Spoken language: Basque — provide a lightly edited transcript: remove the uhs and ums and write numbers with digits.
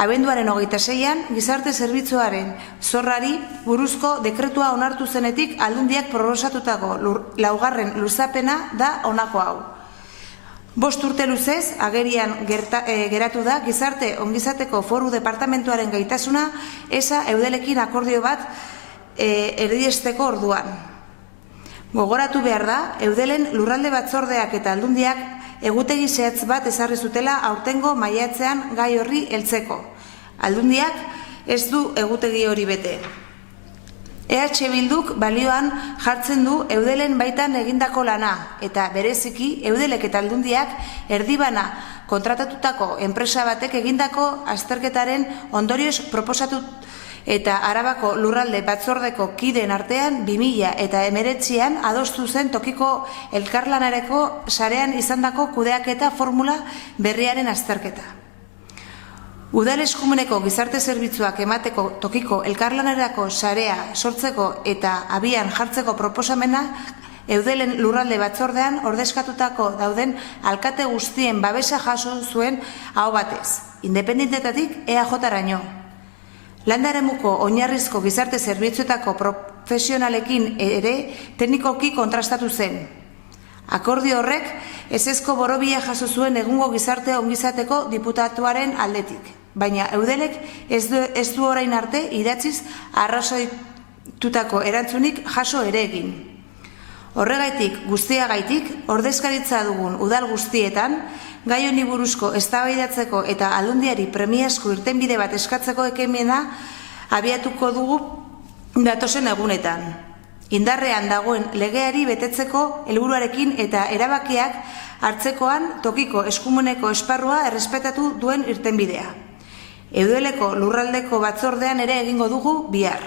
Abenduaren 26an, gizarte zerbitzuaren zorrari buruzko dekretua onartu zenetik Aldundiak proposatutako laugarren luzapena da honako hau. 5 urte luzez, agerian geratu da gizarte ongizateko foru departamentuaren gaitasuna eza eudelekin akordio bat erdiesteko orduan. Gogoratu behar da, eudelen lurralde batzordeak eta Aldundiak egutegi zehatz bat ezarri zutela aurtengo maiatzean gai horri heltzeko. Aldundiak ez du egutegi hori bete. EH Bilduk balioan jartzen du eudelen baitan egindako lana eta bereziki eudelek eta Aldundiak erdibana kontratatutako enpresa batek egindako azterketaren ondorioz proposatu eta Arabako lurralde batzordeko kideen artean 2019an adostu zen tokiko elkarlanareko sarean izandako kudeaketa formula berriaren azterketa. Udal eskumeneko gizarte zerbitzuak emateko tokiko elkarlanerako sarea sortzeko eta abian jartzeko proposamena eudelen lurralde batzordean ordezkatutako dauden alkate guztien babesa jaso zuen aho batez, independentetatik EAJ-raino. Landaremuko oinarrizko gizarte zerbitzuetako profesionalekin ere teknikoki kontrastatu zen. Akordio horrek ezezko borobila jaso zuen egungo gizarte ongizateko diputatuaren aldetik, baina eudelek ez du orain arte idatziz arrazoitutako erantzunik jaso ere egin. Horregaitik guztiagaitik ordezkaritza dugun udal guztietan, gai honi buruzko eztabaidatzeko eta Aldundiari premiazko irtenbide bat eskatzeko ekimena abiatuko dugu datozen egunetan. Indarrean dagoen legeari betetzeko helburuarekin eta erabakiak hartzekoan tokiko eskumeneko esparrua errespetatu duen irtenbidea. Eudeleko lurraldeko batzordean ere egingo dugu bihar.